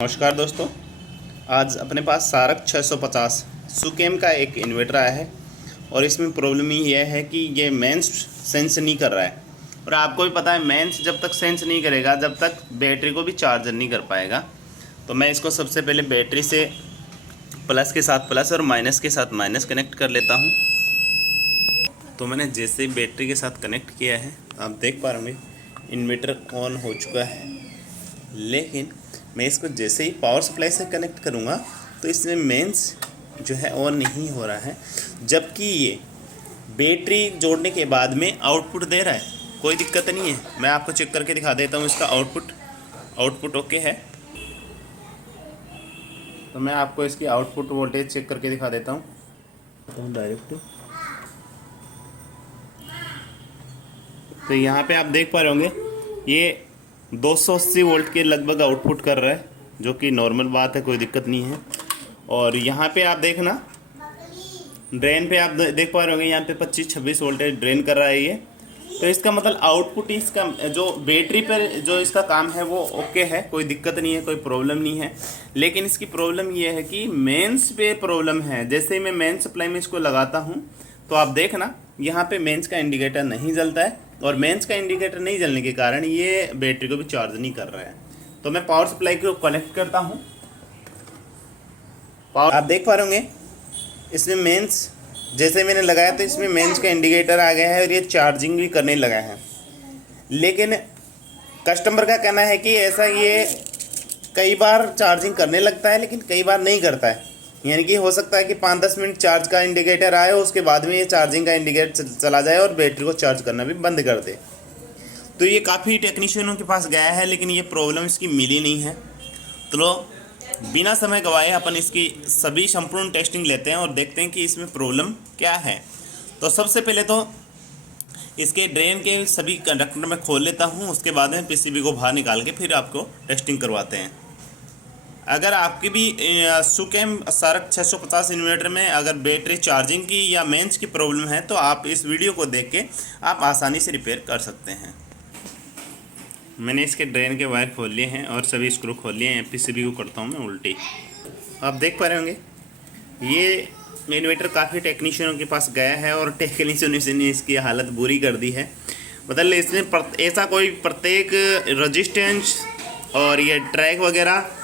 नमस्कार दोस्तों। आज अपने पास सारक 650 सुकेम का एक इन्वर्टर आया है और इसमें प्रॉब्लम ये है कि ये मेंस सेंस नहीं कर रहा है। और आपको भी पता है मेंस जब तक सेंस नहीं करेगा जब तक बैटरी को भी चार्जर नहीं कर पाएगा। तो मैं इसको सबसे पहले बैटरी से प्लस के साथ प्लस और माइनस के साथ माइनस कनेक्ट कर लेता हूँ। तो मैंने जैसे ही बैटरी के साथ कनेक्ट किया है आप देख पा रहे होंगे इन्वर्टर ऑन हो चुका है, लेकिन मैं इसको जैसे ही पावर सप्लाई से कनेक्ट करूँगा तो इसमें मेंस जो है ऑन नहीं हो रहा है, जबकि ये बैटरी जोड़ने के बाद में आउटपुट दे रहा है। कोई दिक्कत नहीं है, मैं आपको चेक करके दिखा देता हूँ इसका आउटपुट ओके है। तो मैं आपको इसकी आउटपुट वोल्टेज चेक करके दिखा देता हूँ डायरेक्ट। तो यहाँ पे आप देख पा रहे होंगे ये 280 वोल्ट के लगभग आउटपुट कर रहा है, जो कि नॉर्मल बात है, कोई दिक्कत नहीं है। और यहाँ पे आप देखना ड्रेन पे आप देख पा रहे होंगे यहाँ पे 25-26 वोल्टेज ड्रेन कर रहा है ये। तो इसका मतलब आउटपुट इसका जो बैटरी पर जो इसका काम है वो ओके है, कोई दिक्कत नहीं है, कोई प्रॉब्लम नहीं है। लेकिन इसकी प्रॉब्लम ये है कि मेंस पे प्रॉब्लम है। जैसे ही मैं मेन सप्लाई में इसको लगाता हूँ तो आप देखना यहाँ पे मेंस का इंडिकेटर नहीं जलता है, और मेंस का इंडिकेटर नहीं जलने के कारण ये बैटरी को भी चार्ज नहीं कर रहा है। तो मैं पावर सप्लाई को कनेक्ट करता हूँ। आप देख पा रहे होंगे इसमें मेंस जैसे मैंने लगाया तो इसमें मेंस का इंडिकेटर आ गया है और ये चार्जिंग भी करने लगा है। लेकिन कस्टमर का कहना है कि ऐसा ये कई बार चार्जिंग करने लगता है लेकिन कई बार नहीं करता है, यानी कि हो सकता है कि 5-10 मिनट चार्ज का इंडिकेटर आए उसके बाद में ये चार्जिंग का इंडिकेटर चला जाए और बैटरी को चार्ज करना भी बंद कर दे। तो ये काफ़ी टेक्नीशियनों के पास गया है लेकिन ये प्रॉब्लम इसकी मिली नहीं है। तो बिना समय गवाए अपन इसकी सभी संपूर्ण टेस्टिंग लेते हैं और देखते हैं कि इसमें प्रॉब्लम क्या है। तो सबसे पहले तो इसके ड्रेन के सभी कंडक्टर में खोल लेता हूँ, उसके बाद में पीसीबी को बाहर निकाल के फिर आपको टेस्टिंग करवाते हैं। अगर आपकी भी सुकेम सारक 650 इन्वर्टर में अगर बैटरी चार्जिंग की या मेंस की प्रॉब्लम है तो आप इस वीडियो को देख के आप आसानी से रिपेयर कर सकते हैं। मैंने इसके ड्रेन के वायर खोल लिए हैं और सभी स्क्रू खोल लिए हैं। पीसीबी को करता हूँ मैं उल्टी। आप देख पा रहे होंगे ये इन्वर्टर काफ़ी टेक्नीशियनों के पास गया है और टेक्नीशियन ने इसकी हालत बुरी कर दी है। मतलब इसमें ऐसा कोई प्रत्येक रजिस्टेंस और ये ट्रैक वगैरह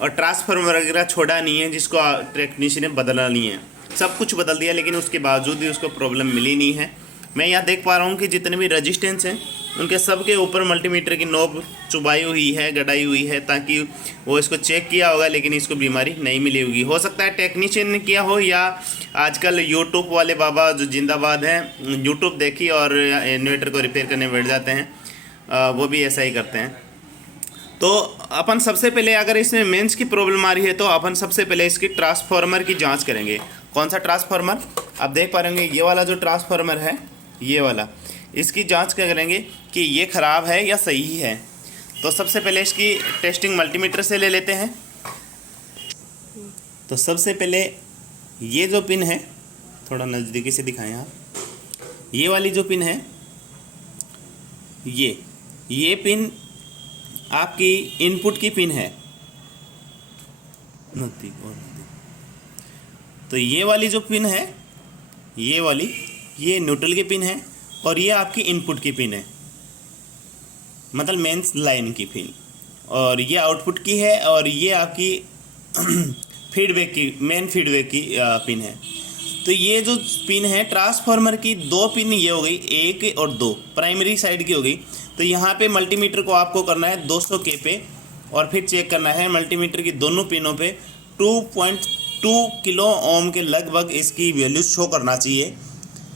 और ट्रांसफार्मर वगैरह छोड़ा नहीं है जिसको टेक्नीशियन ने बदला नहीं है। सब कुछ बदल दिया लेकिन उसके बावजूद भी उसको प्रॉब्लम मिली नहीं है। मैं यहाँ देख पा रहा हूँ कि जितने भी रजिस्टेंस हैं उनके सब के ऊपर मल्टीमीटर की नोब चुभाई हुई है, गड़ाई हुई है, ताकि वो इसको चेक किया होगा लेकिन इसको बीमारी नहीं मिली होगी। हो सकता है टेक्नीशियन ने किया हो या आजकल यूट्यूब वाले बाबा जो जिंदाबाद हैं, यूट्यूब देखी और इन्वर्टर को रिपेयर करने बैठ जाते हैं, वो भी ऐसा ही करते हैं। तो अपन सबसे पहले अगर इसमें मेंस की प्रॉब्लम आ रही है तो अपन सबसे पहले इसकी ट्रांसफार्मर की जांच करेंगे। कौन सा ट्रांसफार्मर? आप देख पा रहे होंगे ये वाला जो ट्रांसफार्मर है, ये वाला, इसकी जांच करेंगे कि ये ख़राब है या सही है। तो सबसे पहले इसकी टेस्टिंग मल्टीमीटर से ले लेते हैं। तो सबसे पहले ये जो पिन है, थोड़ा नज़दीकी से दिखाएं आप, ये वाली जो पिन है, ये पिन आपकी इनपुट की पिन है। तो ये वाली जो पिन है, ये वाली, ये न्यूट्रल की पिन है और ये आपकी इनपुट की पिन है, मतलब मेंस लाइन की पिन, और ये आउटपुट की है और ये आपकी फीडबैक की, मेन फीडबैक की पिन है। तो ये जो पिन है ट्रांसफार्मर की, दो पिन ये हो गई, 1 और 2 प्राइमरी साइड की हो गई। तो यहाँ पे मल्टीमीटर को आपको करना है 200 के पे और फिर चेक करना है मल्टीमीटर की दोनों पिनों पे 2.2 किलो ओम के लगभग इसकी वैल्यू शो करना चाहिए।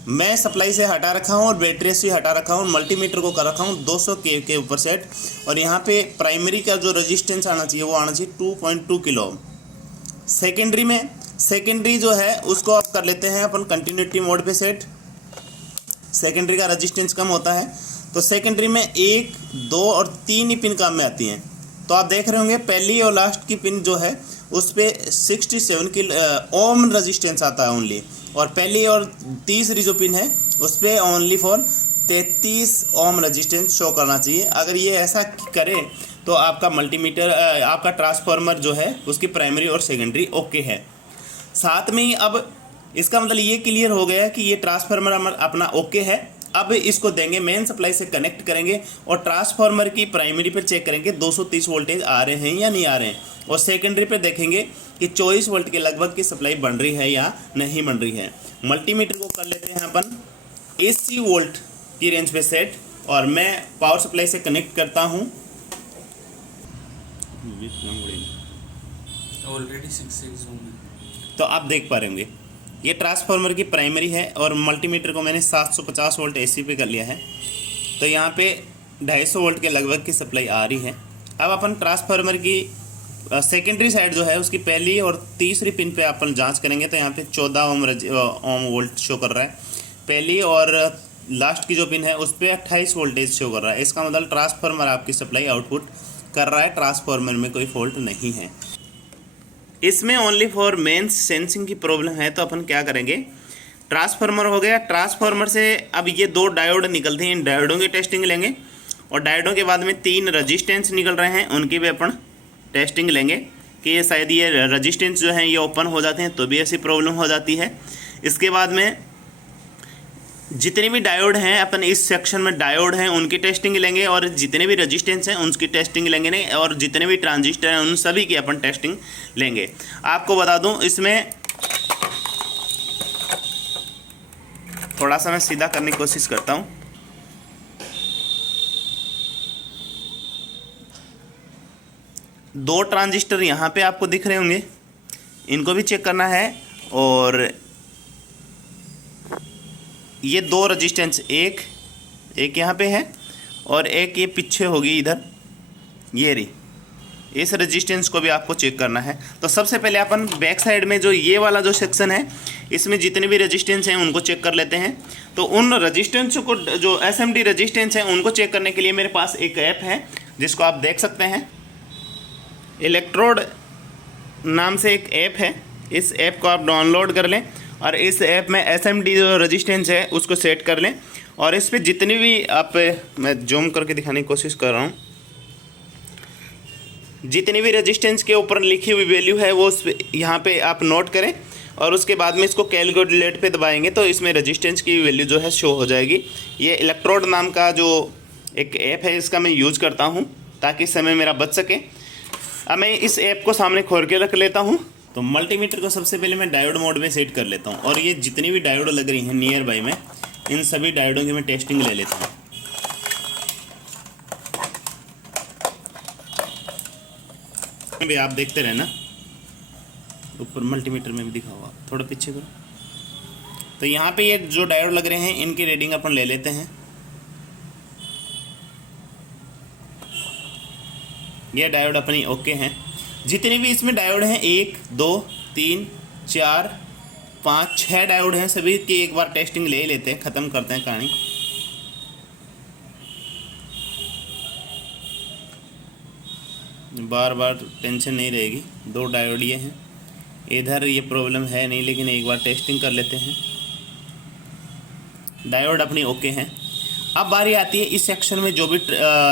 मैं सप्लाई से हटा रखा हूँ और बैटरी से हटा रखा हूँ, मल्टीमीटर को कर रखा हूँ 200 के ऊपर सेट, और यहाँ पे प्राइमरी का जो रजिस्टेंस आना चाहिए वो आना चाहिए 2.2 किलो ओम। सेकेंडरी जो है उसको आप कर लेते हैं अपन कंटिन्यूटी मोड पे सेट। सेकेंडरी का रजिस्टेंस कम होता है तो सेकेंडरी में 1, 2 और 3 ही पिन काम में आती हैं। तो आप देख रहे होंगे पहली और लास्ट की पिन जो है उस पर 67 किलो ओम रजिस्टेंस आता है ओनली, और पहली और तीसरी जो पिन है उस पर only for 33 ohm resistance show करना चाहिए। अगर ये ऐसा करे तो आपका मल्टीमीटर आपका ट्रांसफार्मर जो है उसकी प्राइमरी और सेकेंडरी ओके है। साथ में ही अब इसका मतलब ये क्लियर हो गया कि ये ट्रांसफार्मर अपना ओके है। अब इसको देंगे मेन सप्लाई से कनेक्ट करेंगे और ट्रांसफार्मर की प्राइमरी पर चेक करेंगे 230 वोल्टेज आ रहे हैं या नहीं आ रहे हैं, और सेकेंडरी पे देखेंगे कि 24 वोल्ट के लगभग की सप्लाई बन रही है या नहीं बन रही है। मल्टीमीटर को कर लेते हैं अपन 80 वोल्ट की रेंज पे सेट, और मैं पावर सप्लाई से कनेक्ट करता हूँ। ऑलरेडी 6 में तो आप देख पा रहे होंगे ये ट्रांसफार्मर की प्राइमरी है और मल्टीमीटर को मैंने 750 वोल्ट एसी पे कर लिया है। तो यहाँ पे 250 वोल्ट के लगभग की सप्लाई आ रही है। अब अपन ट्रांसफार्मर की सेकेंडरी साइड जो है उसकी पहली और तीसरी पिन पे अपन जांच करेंगे। तो यहाँ पे 14 ओम वोल्ट शो कर रहा है पहली, और लास्ट की जो पिन है उस पर 28 वोल्टेज शो कर रहा है। इसका मतलब ट्रांसफार्मर आपकी सप्लाई आउटपुट कर रहा है, ट्रांसफार्मर में कोई फॉल्ट नहीं है। इसमें ओनली फॉर मेंस सेंसिंग की प्रॉब्लम है। तो अपन क्या करेंगे, ट्रांसफार्मर हो गया, ट्रांसफार्मर से अब ये 2 डायोड निकलते हैं, इन डायोडों की टेस्टिंग लेंगे, और डायोडों के बाद में 3 रजिस्टेंस निकल रहे हैं उनकी भी अपन टेस्टिंग लेंगे कि ये शायद ये रजिस्टेंस जो हैं ये ओपन हो जाते हैं तो भी ऐसी प्रॉब्लम हो जाती है। इसके बाद में जितने भी डायोड हैं अपन इस सेक्शन में डायोड हैं उनकी टेस्टिंग लेंगे, और जितने भी रजिस्टेंस हैं उनकी टेस्टिंग लेंगे नहीं, और जितने भी ट्रांजिस्टर हैं उन सभी की अपन टेस्टिंग लेंगे। आपको बता दूं इसमें थोड़ा सा मैं सीधा करने की कोशिश करता हूं। दो ट्रांजिस्टर यहाँ पे आपको दिख रहे होंगे, इनको भी चेक करना है, और ये 2 रजिस्टेंस एक यहाँ पे है और एक ये पीछे होगी इधर, ये रही, इस रजिस्टेंस को भी आपको चेक करना है। तो सबसे पहले अपन बैक साइड में जो ये वाला जो सेक्शन है इसमें जितने भी रजिस्टेंस हैं उनको चेक कर लेते हैं। तो उन रजिस्टेंस को जो एसएमडी रजिस्टेंस हैं उनको चेक करने के लिए मेरे पास एक ऐप है जिसको आप देख सकते हैं, इलेक्ट्रोड नाम से एक ऐप है। इस ऐप को आप डाउनलोड कर लें और इस ऐप में एसएमडी जो रजिस्टेंस है उसको सेट कर लें, और इस पर जितनी भी आप, मैं जूम करके दिखाने की कोशिश कर रहा हूँ, जितनी भी रजिस्टेंस के ऊपर लिखी हुई वैल्यू है वो यहाँ पे आप नोट करें, और उसके बाद में इसको कैलकुलेट पे दबाएंगे तो इसमें रजिस्टेंस की वैल्यू जो है शो हो जाएगी। ये इलेक्ट्रोड नाम का जो एक ऐप है इसका मैं यूज़ करता हूँ ताकि समय मेरा बच सके। अब मैं इस ऐप को सामने खोल के रख लेता हूँ। तो मल्टीमीटर को सबसे पहले मैं डायोड मोड में सेट कर लेता हूँ, और ये जितनी भी डायोड लग रही हैं नियर बाई में, इन सभी डायोडों की मैं टेस्टिंग ले लेता हूँ। भाई आप देखते रहना, ऊपर मल्टीमीटर में भी दिखा हुआ, थोड़ा पीछे करो। तो यहाँ पे ये जो डायोड लग रहे हैं इनकी रीडिंग अपन ले लेते हैं। ये डायोड अपनी ओके हैं। जितने भी इसमें डायोड हैं 1 2 3 4 5 6 डायोड हैं, सभी की एक बार टेस्टिंग ले लेते हैं, ख़त्म करते हैं कहानी। बार बार टेंशन नहीं रहेगी। 2 डायोड ये हैं, इधर ये प्रॉब्लम है नहीं, लेकिन एक बार टेस्टिंग कर लेते हैं। डायोड अपनी ओके हैं। अब बारी आती है इस सेक्शन में जो भी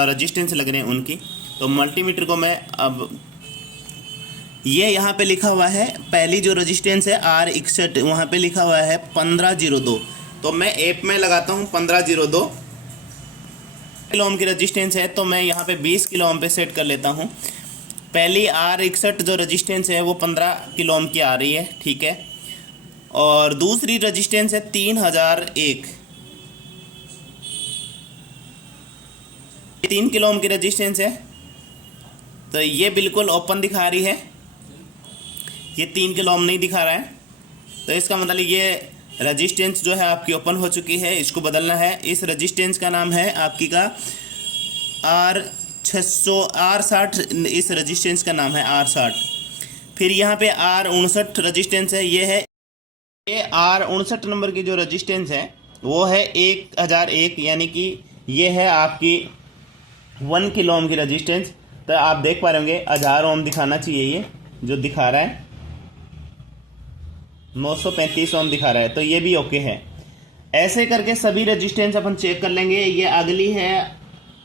रजिस्टेंस लग रहे हैं उनकी। तो मल्टीमीटर को मैं अब ये यहाँ पे लिखा हुआ है, पहली जो रजिस्टेंस है R61, वहाँ पे लिखा हुआ है 1502। तो मैं ऐप में लगाता हूँ 1502 किलो ओम की रजिस्टेंस है, तो मैं यहाँ पे 20 किलो ओम पे सेट कर लेता हूँ। पहली R61 जो रजिस्टेंस है वो 15 किलो ओम की आ रही है, ठीक है। और दूसरी रजिस्टेंस है 3001, 3 किलो ओम की रजिस्टेंस है, तो ये बिल्कुल ओपन दिखा रही है, ये 3 किलो ओम नहीं दिखा रहा है। तो इसका मतलब ये रजिस्टेंस जो है आपकी ओपन हो चुकी है, इसको बदलना है। इस रजिस्टेंस का नाम है आपकी का R60, इस रजिस्टेंस का नाम है R60। फिर यहाँ पे R59 रजिस्टेंस है, ये है, ये R59 नंबर की जो रजिस्टेंस है वो है 1001, यानी कि ये है आपकी 1 किलो ओम की रजिस्टेंस। तो आप देख पा रहे होंगे 1000 ओम दिखाना चाहिए, ये जो दिखा रहा है 935 ओम दिखा रहा है, तो ये भी ओके है। ऐसे करके सभी रजिस्टेंस अपन चेक कर लेंगे। ये अगली है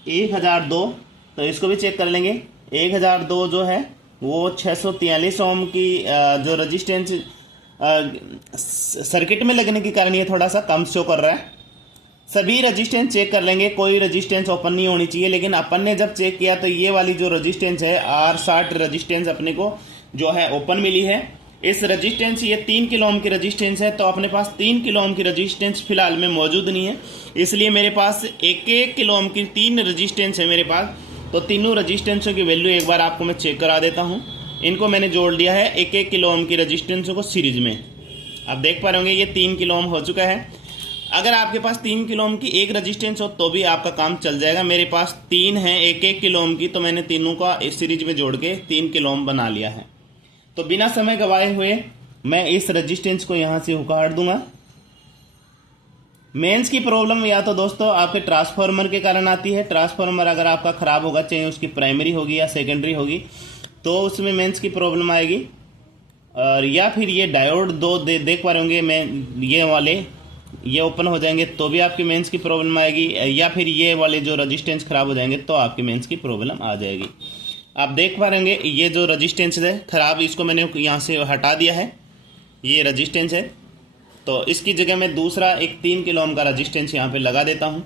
1002, तो इसको भी चेक कर लेंगे। 1002 जो है वो 643 ओम की जो रजिस्टेंस सर्किट में लगने के कारण ये थोड़ा सा कम शो कर रहा है। सभी रजिस्टेंस चेक कर लेंगे, कोई रजिस्टेंस ओपन नहीं होनी चाहिए। लेकिन अपन ने जब चेक किया तो ये वाली जो रजिस्टेंस है R60 रजिस्टेंस अपने को जो है ओपन मिली है। इस रजिस्टेंस ये 3 किलो ओम की रजिस्टेंस है, तो अपने पास 3 किलो ओम की रजिस्टेंस फिलहाल में मौजूद नहीं है। इसलिए मेरे पास 1 किलो ओम की 3 रजिस्टेंस है मेरे पास। तो तीनों रजिस्टेंसों की वैल्यू एक बार आपको मैं चेक करा देता हूँ। इनको मैंने जोड़ लिया है 1 किलो ओम की रजिस्टेंसों को सीरीज में। आप देख पा रहे होंगे ये 3 किलो ओम हो चुका है। अगर आपके पास 3 किलो ओम की एक रजिस्टेंस हो तो भी आपका काम चल जाएगा। मेरे पास 3 है 1 किलो ओम की, तो मैंने तीनों का इस सीरीज में जोड़ के 3 किलो ओम बना लिया है। तो बिना समय गवाए हुए मैं इस रजिस्टेंस को यहाँ से उखाड़ दूंगा। मेंस की प्रॉब्लम या तो दोस्तों आपके ट्रांसफार्मर के कारण आती है। ट्रांसफार्मर अगर आपका ख़राब होगा, चाहे उसकी प्राइमरी होगी या सेकेंडरी होगी, तो उसमें मेंस की प्रॉब्लम आएगी। और या फिर ये डायोड दो देख पा रहे होंगे, मैं ये वाले ये ओपन हो जाएंगे तो भी आपकी मेंस की प्रॉब्लम आएगी। या फिर ये वाले जो रजिस्टेंस ख़राब हो जाएंगे तो आपकी मेंस की प्रॉब्लम आ जाएगी। आप देख पा रहे होंगे ये जो रजिस्टेंस है ख़राब, इसको मैंने यहाँ से हटा दिया है। ये रजिस्टेंस है, तो इसकी जगह मैं दूसरा एक 3 किलो ओम का रजिस्टेंस यहाँ पे लगा देता हूँ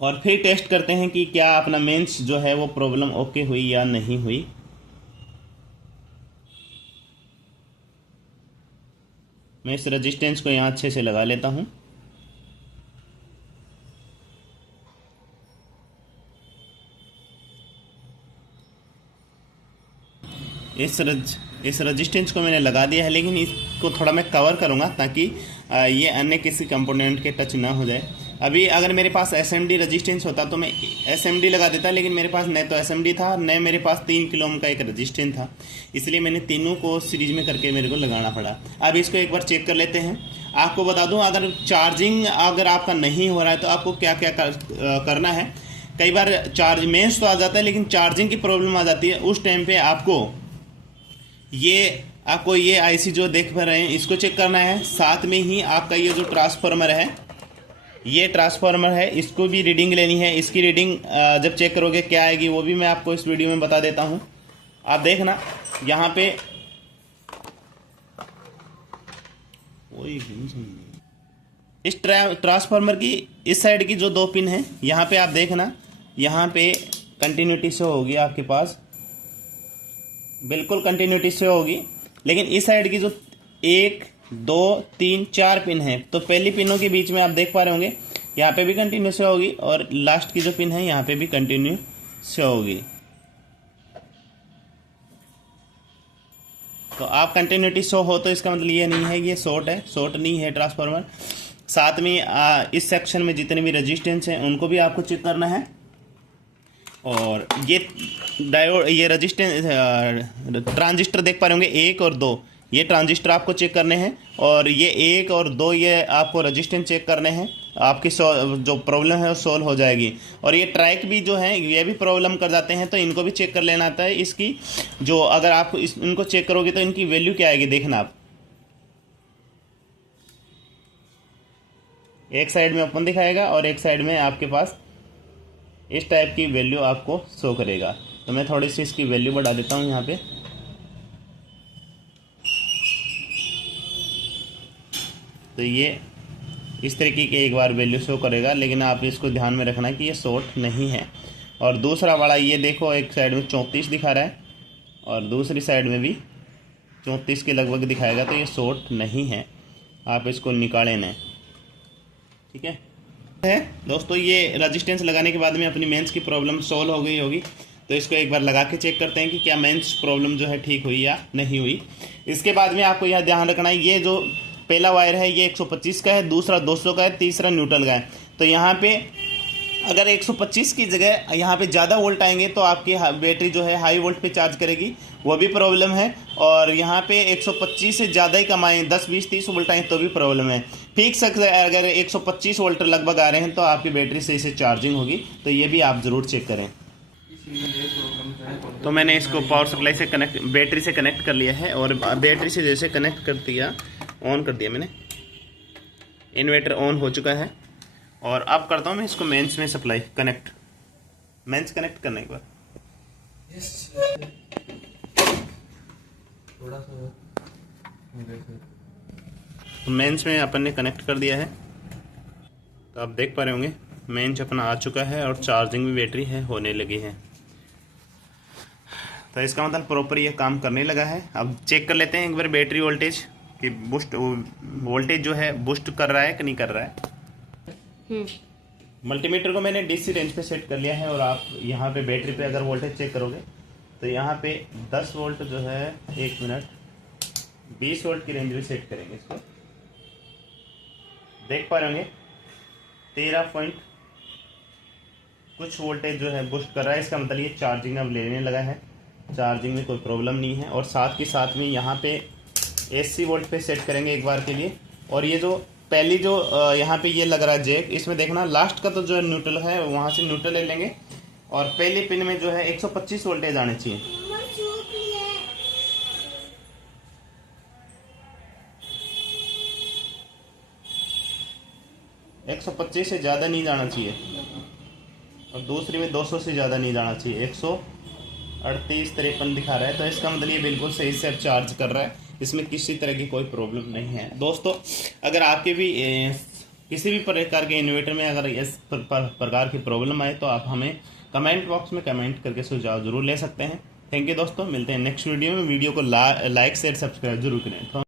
और फिर टेस्ट करते हैं कि क्या अपना मेंस जो है वो प्रॉब्लम ओके हुई या नहीं हुई। मैं इस रजिस्टेंस को यहाँ अच्छे से लगा लेता हूँ। इस रजिस्टेंस को मैंने लगा दिया है, लेकिन इसको थोड़ा मैं कवर करूँगा ताकि ये अन्य किसी कंपोनेंट के टच ना हो जाए। अभी अगर मेरे पास SMD रजिस्टेंस होता तो मैं SMD लगा देता, लेकिन मेरे पास न तो SMD था न मेरे पास 3 किलो ओम का एक रजिस्टेंस था, इसलिए मैंने तीनों को सीरीज में करके मेरे को लगाना पड़ा। अब इसको एक बार चेक कर लेते हैं। आपको बता दूँ, अगर चार्जिंग अगर आपका नहीं हो रहा है तो आपको क्या क्या करना है। कई बार चार्ज मेंस तो आ जाता है लेकिन चार्जिंग की प्रॉब्लम आ जाती है। उस टाइम पर आपको ये IC जो देख पा रहे हैं इसको चेक करना है। साथ में ही आपका ये जो ट्रांसफार्मर है, ये ट्रांसफार्मर है, इसको भी रीडिंग लेनी है। इसकी रीडिंग जब चेक करोगे क्या आएगी वो भी मैं आपको इस वीडियो में बता देता हूँ। आप देखना यहाँ पे इस ट्रांसफार्मर की इस साइड की जो 2 पिन है, यहाँ पे आप देखना, यहाँ पे कंटिन्यूटी से होगी आपके पास, बिल्कुल कंटिन्यूटी से होगी। लेकिन इस साइड की जो 1 2 3 4 पिन है, तो पहली पिनों के बीच में आप देख पा रहे होंगे यहाँ पे भी कंटिन्यू से होगी और लास्ट की जो पिन है यहाँ पे भी कंटिन्यू से होगी। तो आप कंटिन्यूटी शो हो तो इसका मतलब ये नहीं है ये शॉर्ट है, शॉर्ट नहीं है ट्रांसफार्मर। साथ में इस सेक्शन में जितने भी रजिस्टेंस हैं उनको भी आपको चेक करना है। और ये डायोड, ये रजिस्टेंस ट्रांजिस्टर देख पा रहे होंगे 1 और 2, ये ट्रांजिस्टर आपको चेक करने हैं। और ये 1 और 2 ये आपको रजिस्टेंस चेक करने हैं। आपकी जो प्रॉब्लम है वो सॉल्व हो जाएगी। और ये ट्रैक भी जो है ये भी प्रॉब्लम कर जाते हैं, तो इनको भी चेक कर लेना आता है। इसकी जो अगर आप इनको चेक करोगे तो इनकी वैल्यू क्या आएगी देखना आप। एक साइड में ओपन दिखाएगा और एक साइड में आपके पास इस टाइप की वैल्यू आपको शो करेगा। तो मैं थोड़ी सी इसकी वैल्यू बढ़ा देता हूँ यहाँ पे। तो ये इस तरीके की एक बार वैल्यू शो करेगा, लेकिन आप इसको ध्यान में रखना कि ये शॉर्ट नहीं है। और दूसरा वाला ये देखो, एक साइड में 34 दिखा रहा है और दूसरी साइड में भी 34 के लगभग दिखाएगा, तो ये शॉर्ट नहीं है। आप इसको निकालें ना, ठीक है दोस्तों। ये रजिस्टेंस लगाने के बाद में अपनी मेंस की प्रॉब्लम सॉल्व हो गई होगी। तो इसको एक बार लगा के चेक करते हैं कि क्या मेंस प्रॉब्लम जो है ठीक हुई या नहीं हुई। इसके बाद में आपको यह ध्यान रखना है, ये जो पहला वायर है ये 125 का है, दूसरा 200 का है, तीसरा न्यूट्रल का है। तो यहाँ पे अगर 125 की जगह यहाँ पे ज़्यादा वोल्ट आएंगे तो आपकी बैटरी जो है हाई वोल्ट पे चार्ज करेगी, वो भी प्रॉब्लम है। और यहाँ पे 125 से ज़्यादा ही कमाएँ, 10 20 30 वोल्ट आए तो भी प्रॉब्लम है। फिक्स अगर 125 वोल्ट लगभग आ रहे हैं तो आपकी बैटरी सही से चार्जिंग होगी। तो ये भी आप ज़रूर चेक करें। तो मैंने इसको पावर सप्लाई से कनेक्ट, बैटरी से कनेक्ट कर लिया है। और बैटरी से जैसे कनेक्ट कर दिया, ऑन कर दिया मैंने, इन्वर्टर ऑन हो चुका है। और अब करता हूँ मैं इसको मेंस में सप्लाई कनेक्ट। मेंस कनेक्ट करना एक बार। थोड़ा सा तो मेंस में अपन ने कनेक्ट कर दिया है, तो आप देख पा रहे होंगे मेंस अपना आ चुका है और चार्जिंग भी बैटरी है होने लगी है। तो इसका मतलब प्रॉपर ये काम करने लगा है। अब चेक कर लेते हैं एक बार बैटरी वोल्टेज कि बूस्ट वोल्टेज जो है बूस्ट कर रहा है कि नहीं कर रहा है। मल्टीमीटर को मैंने डीसी रेंज पे सेट कर लिया है और आप यहाँ पे बैटरी पे अगर वोल्टेज चेक करोगे तो यहाँ पे 10 वोल्ट जो है, 1 मिनट, 20 वोल्ट की रेंज में सेट करेंगे इसको। देख पा रहे होंगे 13 पॉइंट कुछ वोल्टेज जो है बूस्ट कर रहा है। इसका मतलब ये चार्जिंग अब लेने लगा है, चार्जिंग में कोई प्रॉब्लम नहीं है। और साथ के साथ में यहाँ पे 80 वोल्ट पे सेट करेंगे एक बार के लिए। और ये जो पहली जो यहाँ पे ये लग रहा है जैक, इसमें देखना लास्ट का तो जो न्यूट्रल है वहाँ से न्यूट्रल ले लेंगे और पहली पिन में जो है 125 वोल्टेज आने चाहिए। एक 125 से ज़्यादा नहीं जाना चाहिए और दूसरी में 200 से ज़्यादा नहीं जाना चाहिए। 138 53 दिखा रहा है, तो इसका मतलब ये बिल्कुल सही से अब चार्ज कर रहा है, इसमें किसी तरह की कोई प्रॉब्लम नहीं है। दोस्तों अगर आपके भी किसी भी प्रकार के इन्वर्टर में अगर इस प्रकार की प्रॉब्लम आए तो आप हमें कमेंट बॉक्स में कमेंट करके सुझाव जरूर ले सकते हैं। थैंक यू दोस्तों, मिलते हैं नेक्स्ट वीडियो में। वीडियो को लाइक शेयर सब्सक्राइब जरूर करें।